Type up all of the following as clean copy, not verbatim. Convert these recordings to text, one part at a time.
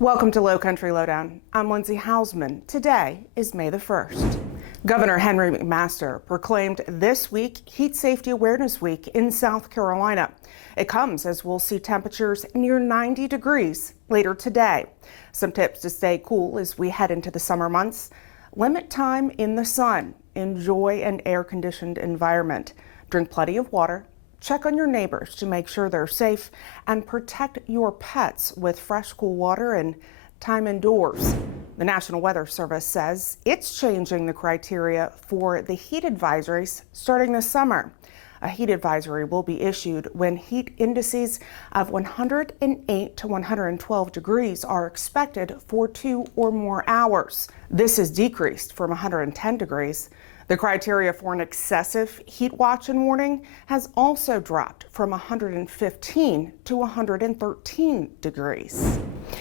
Welcome to Lowcountry Lowdown. I'm Lindsay Hausman. Today is May the 1st. Governor Henry McMaster proclaimed this week Heat Safety Awareness Week in South Carolina. It comes as we'll see temperatures near 90 degrees later today. Some tips to stay cool as we head into the summer months. Limit time in the sun. Enjoy an air-conditioned environment. Drink plenty of water. Check on your neighbors to make sure they're safe, and protect your pets with fresh, cool water and time indoors. The National Weather Service says it's changing the criteria for the heat advisories starting this summer. A heat advisory will be issued when heat indices of 108 to 112 degrees are expected for 2 or more hours. This is decreased from 110 degrees. The criteria for an excessive heat watch and warning has also dropped from 115 to 113 degrees.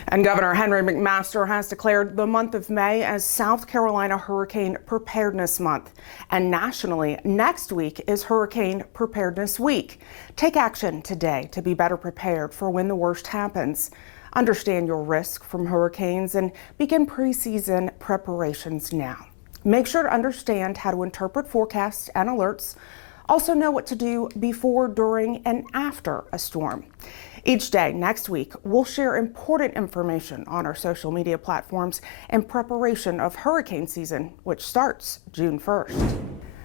And Governor Henry McMaster has declared the month of May as South Carolina Hurricane Preparedness Month. And nationally, next week is Hurricane Preparedness Week. Take action today to be better prepared for when the worst happens. Understand your risk from hurricanes and begin preseason preparations now. Make sure to understand how to interpret forecasts and alerts. Also know what to do before, during, and after a storm. Each day next week, we'll share important information on our social media platforms in preparation of hurricane season, which starts June 1st.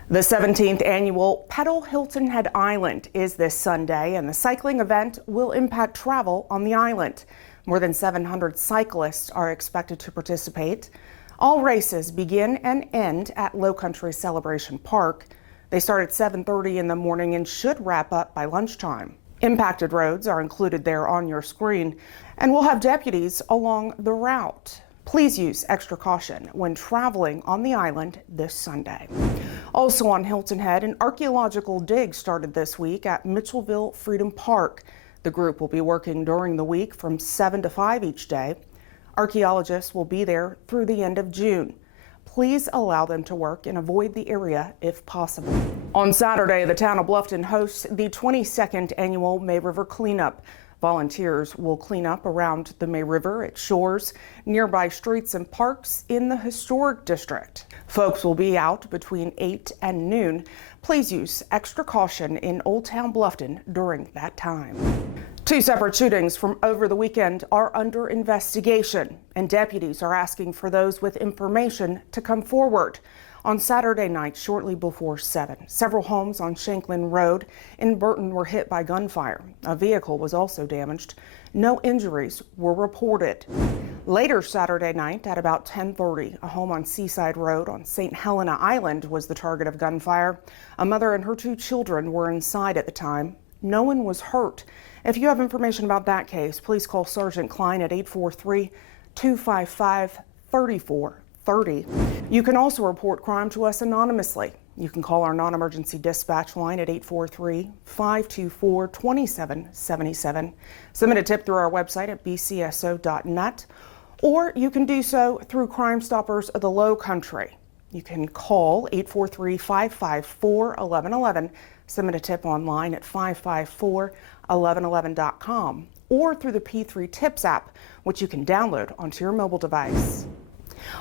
The 17th annual Petals Hilton Head Island is this Sunday, and the cycling event will impact travel on the island. More than 700 cyclists are expected to participate. All races begin and end at Lowcountry Celebration Park. They start at 7:30 in the morning and should wrap up by lunchtime. Impacted roads are included there on your screen, and we'll have deputies along the route. Please use extra caution when traveling on the island this Sunday. Also on Hilton Head, an archaeological dig started this week at Mitchelville Freedom Park. The group will be working during the week from 7 to 5 each day. Archaeologists will be there through the end of June. Please allow them to work and avoid the area if possible. On Saturday, the town of Bluffton hosts the 22nd annual May River Cleanup. Volunteers will clean up around the May River, its shores, nearby streets and parks in the historic district. Folks will be out between 8 and noon. Please use extra caution in Old Town Bluffton during that time. 2 separate shootings from over the weekend are under investigation, and deputies are asking for those with information to come forward. On Saturday night, shortly before 7, several homes on Shanklin Road in Burton were hit by gunfire. A vehicle was also damaged. No injuries were reported. Later Saturday night at about 10:30, a home on Seaside Road on St. Helena Island was the target of gunfire. A mother and her 2 children were inside at the time. No one was hurt. If you have information about that case, please call Sergeant Klein at 843-255-3430. You can also report crime to us anonymously. You can call our non-emergency dispatch line at 843-524-2777. Submit a tip through our website at bcso.net, or you can do so through Crime Stoppers of the Lowcountry. You can call 843-554-1111. Submit a tip online at 554-1111.com or through the P3 Tips app, which you can download onto your mobile device.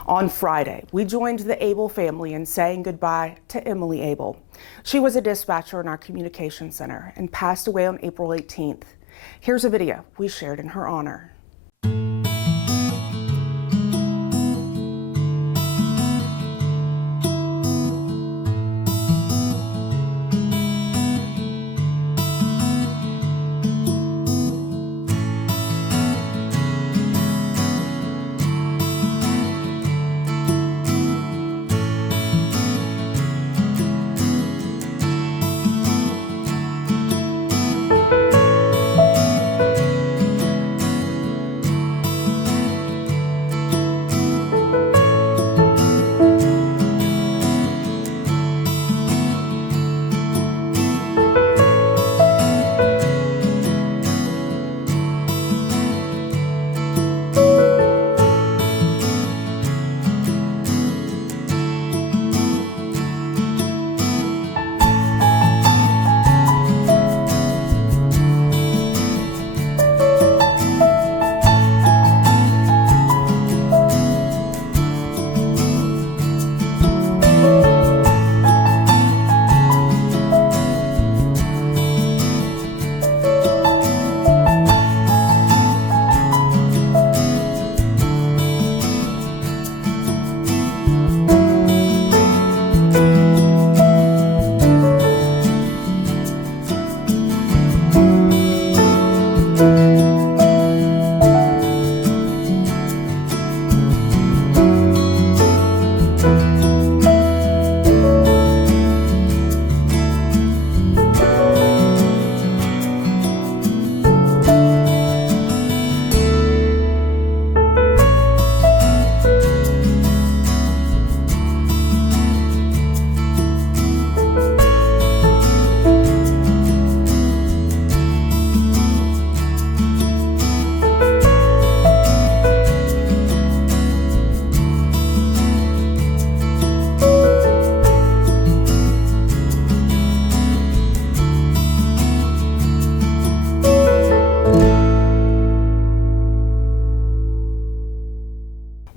On Friday, we joined the Abell family in saying goodbye to Emily Abell. She was a dispatcher in our communication center and passed away on April 18th. Here's a video we shared in her honor.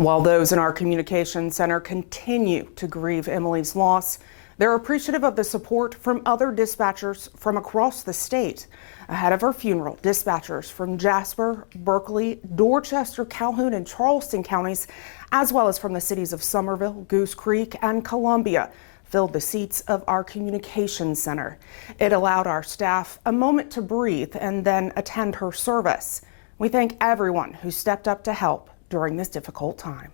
While those in our communications center continue to grieve Emily's loss, they're appreciative of the support from other dispatchers from across the state. Ahead of her funeral, dispatchers from Jasper, Berkeley, Dorchester, Calhoun, and Charleston counties, as well as from the cities of Somerville, Goose Creek, and Columbia, filled the seats of our communications center. It allowed our staff a moment to breathe and then attend her service. We thank everyone who stepped up to help during this difficult time.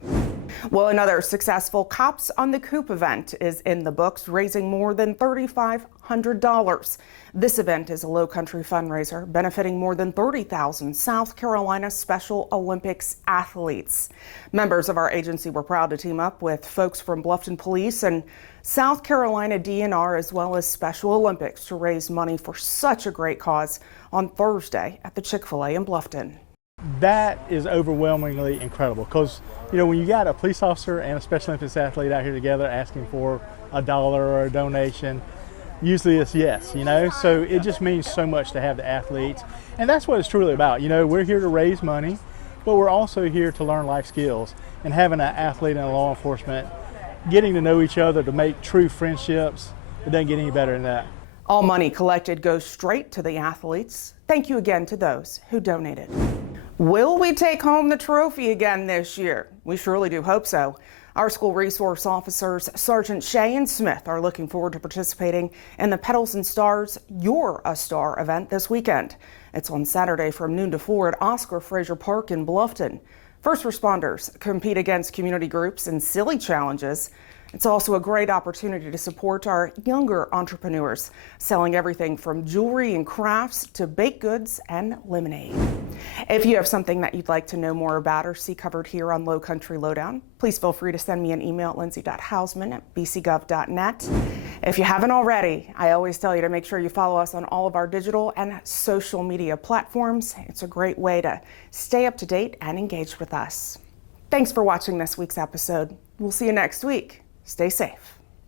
Well, another successful Cops on the Coupe event is in the books, raising more than $3,500. This event is a Lowcountry fundraiser benefiting more than 30,000 South Carolina Special Olympics athletes. Members of our agency were proud to team up with folks from Bluffton Police and South Carolina DNR, as well as Special Olympics, to raise money for such a great cause on Thursday at the Chick-fil-A in Bluffton. That is overwhelmingly incredible because, you know, when you got a police officer and a Special Olympics athlete out here together asking for $1 or a donation, usually it's yes, you know, so it just means so much to have the athletes. And that's what it's truly about. You know, we're here to raise money, but we're also here to learn life skills, and having an athlete and a law enforcement getting to know each other to make true friendships, it doesn't get any better than that. All money collected goes straight to the athletes. Thank you again to those who donated. Will we take home the trophy again this year? We surely do hope so. Our school resource officers, Sergeant Shea and Smith, are looking forward to participating in the Petals and Stars You're a Star event this weekend. It's on Saturday from noon to 4 at Oscar Fraser Park in Bluffton. First responders compete against community groups in silly challenges. It's also a great opportunity to support our younger entrepreneurs, selling everything from jewelry and crafts to baked goods and lemonade. If you have something that you'd like to know more about or see covered here on Lowcountry Lowdown, please feel free to send me an email at lindsay.hausman@bcgov.net. If you haven't already, I always tell you to make sure you follow us on all of our digital and social media platforms. It's a great way to stay up to date and engaged with us. Thanks for watching this week's episode. We'll see you next week. Stay safe.